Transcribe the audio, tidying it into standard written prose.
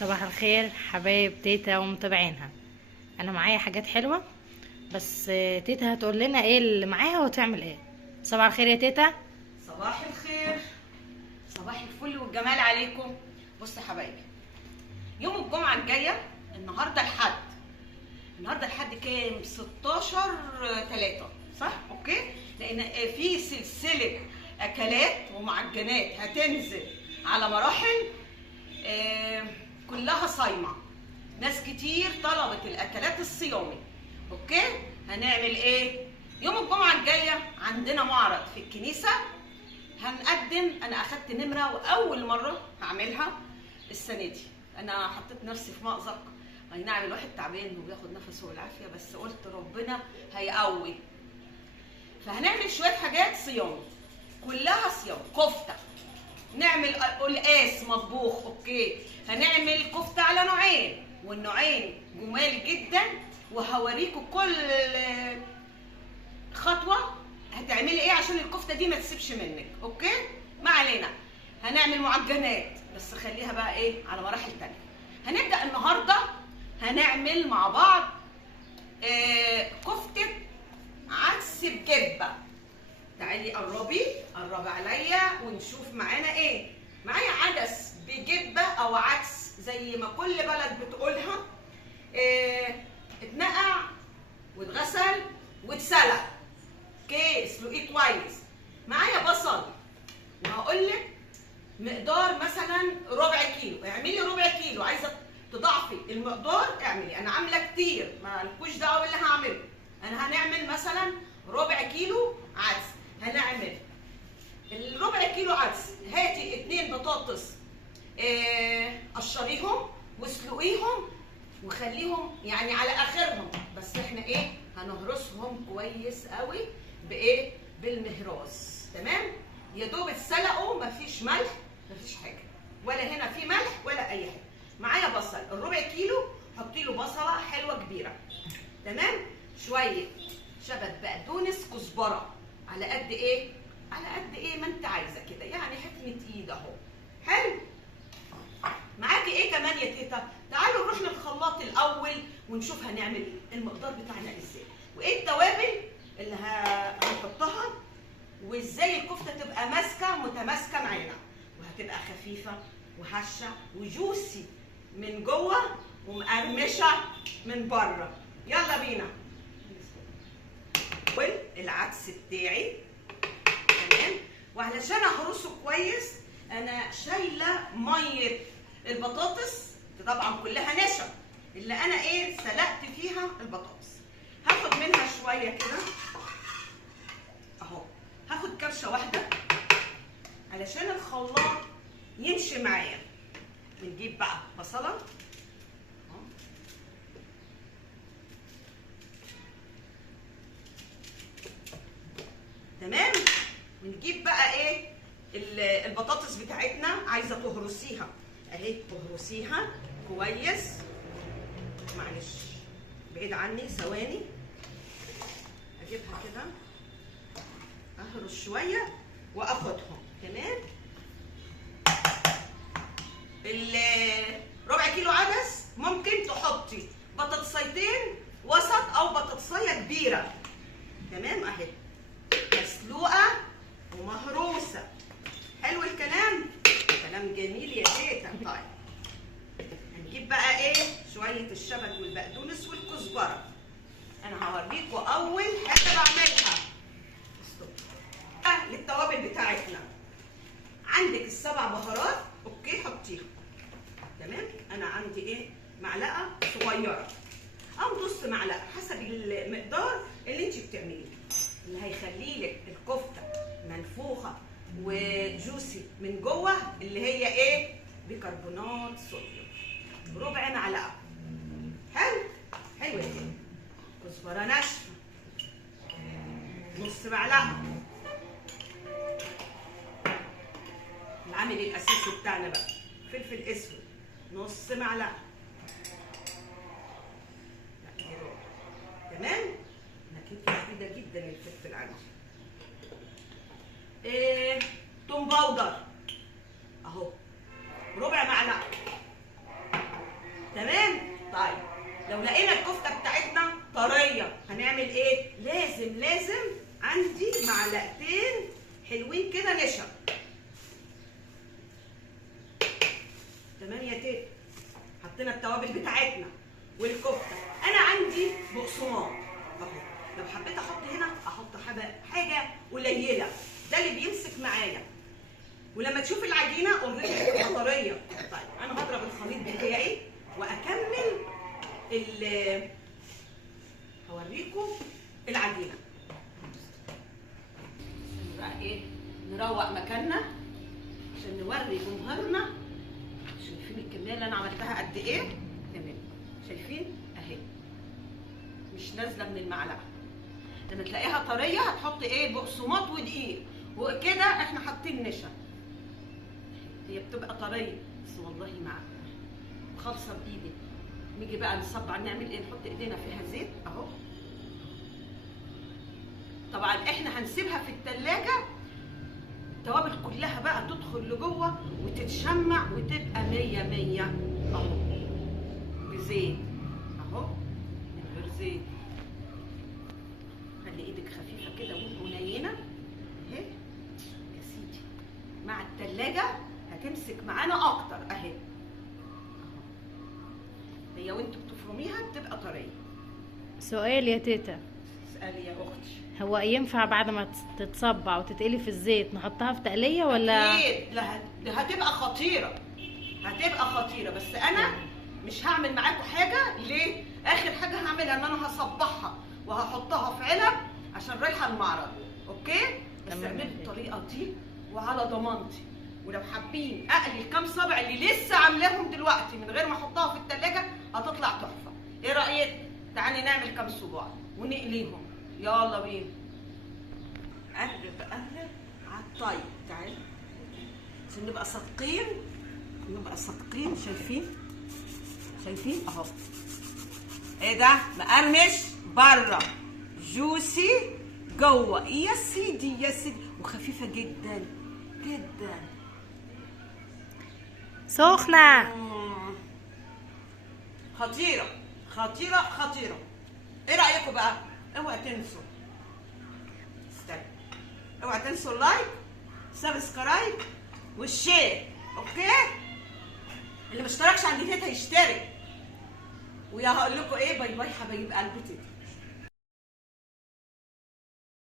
صباح الخير حبايب تيتا ومتابعينها. انا معايا حاجات حلوه، بس تيتا هتقول لنا ايه اللي معاها وتعمل ايه. صباح الخير يا تيتا. صباح الخير، صباح الفل والجمال عليكم. بصوا يا حبايبي، يوم الجمعة الجاية النهارده الحد كام؟ 16/3 صح؟ اوكي؟ لأن في سلسلة أكلات ومعجنات هتنزل على مراحل كلها صايمة. ناس كتير طلبت الأكلات الصيامي. اوكي؟ هنعمل ايه؟ يوم الجمعة الجاية عندنا معرض في الكنيسة. انا اخدت نمره واول مره هعملها السنه دي. انا حطيت نفسي في مأزق، اي نعم الواحد تعبان وبياخد نفسه بالعافيه، بس قلت ربنا هيقوي. فهنعمل شويه حاجات صيام، كلها صيام. كفته، نعمل قلقاس مطبوخ. اوكي، هنعمل كفته على نوعين، والنوعين جمال جدا، وهوريكم كل خطوه هتعملي ايه عشان الكفته دي ما تسيبش منك. اوكي، ما علينا. هنعمل معجنات بس خليها بقى ايه على مراحل تانية. هنبدا النهارده هنعمل مع بعض كفته عدس بجبه. تعالي قربي عليا ونشوف معانا ايه. معايا عدس بجبه او عدس زي ما كل بلد بتقولها. اتنقع واتغسل واتسلق. اوكي، اسلقيه كويس. معايا بصل، وهقول لك مقدار مثلا ربع كيلو. اعملي ربع كيلو. عايزه تضاعفي المقدار اعملي. انا عامله كتير، ما لكوش دعوه باللي هعمله. انا هنعمل مثلا ربع كيلو عدس. هنعمل الربع كيلو عدس. هاتي 2 بطاطس، قشريهم واسلقيهم وخليهم يعني على اخرهم، بس احنا ايه هنهرسهم كويس قوي بايه؟ بالمهراس. تمام؟ يا دوب اتسلقوا، مفيش ملح مفيش حاجه، ولا هنا في ملح ولا اي حاجه. معايا بصل، الربع كيلو حطي له بصله حلوه كبيره. تمام؟ شويه شبت بقدونس كزبره على قد ايه؟ على قد ايه ما انت عايزه كده، يعني حكمه ايد اهو. حلو. معاكي ايه كمان يا تيتا؟ تعالوا نروح للخلاط الاول ونشوف هنعمل المقدار بتاعنا ازاي، وايه التوابل اللي هنحطها، وازاي الكفته تبقى متماسكه معانا، وهتبقى خفيفه وهشه وجوسي من جوه ومقرمشه من بره. يلا بينا. العدس بتاعي تمام، وعلشان اهرسه كويس انا شايله ميه البطاطس طبعا كلها نشا، اللي انا ايه سلقت فيها البطاطس. هاخد منها شويه كده اهو، هاخد كبشه واحده علشان الخلاط يمشي معايا. بنجيب بقى بصله اهو، تمام. ونجيب بقى ايه البطاطس بتاعتنا. عايزه تهرسيها اهي، تهرسيها كويس. معلش بعيد عني ثواني، اجيبها كده اهرس شويه واخدهم. تمام. ربع كيلو عدس ممكن تحطي بطاطسيتين وسط او بطاطسيه كبيره. تمام اهي، مسلوقه ومهروسه. حلو الكلام، كلام جميل يا تيتا. طيب هنجيب بقى ايه شويه الشبت والبقدونس والكزبره. انا هوريكم اول حاجه بعملها. للتوابل بتاعتنا عندك السبع بهارات، اوكي حطيها. تمام. انا عندي ايه معلقه صغيره او نص معلقه حسب المقدار اللي انت بتعمليه، اللي هيخلي لك الكفته منفوخه وجوسي من جوه، اللي هي ايه بيكربونات صوديوم. ربع معلقه. حلو حلو كده. كزبره ناشفه نص معلقه. العامل الاساسي بتاعنا بقى فلفل اسود نص معلقه. تمام. انا كنت مفيده جدا الفلفل عندي. توم باودر اهو ربع معلقه. حطينا التوابل بتاعتنا والكفته. انا عندي بقسماط اهو، لو حبيت احط هنا احط حاجه قليله، ده اللي بيمسك معايا. ولما تشوف العجينه اوريدي بتبقى طريه. طيب انا هضرب الخليط بتاعي واكمل هوريكم العجينه. بقى ايه، نروق مكاننا عشان نوري جمهورنا. شايفين الكميه اللي انا عملتها قد ايه؟ تمام، شايفين اهي مش نازله من المعلقه. لما تلاقيها طريه هتحط ايه؟ بقسماط ودقيق، وكده احنا حاطين نشا. هي بتبقى طريه بس والله خالصه بايدي. نيجي بقى نصبع، نعمل ايه؟ نحط ايدينا فيها زيت اهو. طبعا احنا هنسيبها في التلاجة التوابل كلها بقى تدخل لجوه وتتشمع وتبقى 100 اهو، بزيت اهو، من غير زيت. خلي ايدك خفيفه كده وهنينه اهي يا سيدي. مع التلاجة هتمسك معانا اكتر اهي. هي وانتوا بتفرميها بتبقى طريه. سؤال يا تيتا، اسالي يا اختي. هو ينفع بعد ما تتصبع وتتقلي في الزيت نحطها في تقلية ولا؟ اكيد، لا هتبقى خطيره، هتبقى خطيره. بس انا مش هعمل معاكم حاجه. ليه؟ اخر حاجه هعملها ان انا هصبحها وهحطها في علب عشان رايحه المعرض. اوكي؟ بس اعملوا الطريقه دي وعلى ضمانتي. ولو حابين اقلي الكام صابع اللي لسه عاملاهم دلوقتي من غير ما احطها في التلاجة هتطلع تحفه. ايه رايك؟ تعالي نعمل كام صباع ونقليهم. يلا بينا. قرب على الطيب. تعالي عشان نبقى صادقين، نبقى صادقين. شايفين اهو. ايه ده؟ مقرمش بره، جوسي جوه. يا سيدي يا سيدي، وخفيفه جدا جدا. سخنة. خطيرة خطيرة خطيرة. ايه رأيكم بقى؟ اوعى تنسوا، اوعى تنسوا اللايك، سبسكرايب والشير. اوكي؟ اللي مشتركش عند تيتا يشترك. ويا هقول لكم ايه، باي باي حبايب قلب تيتا.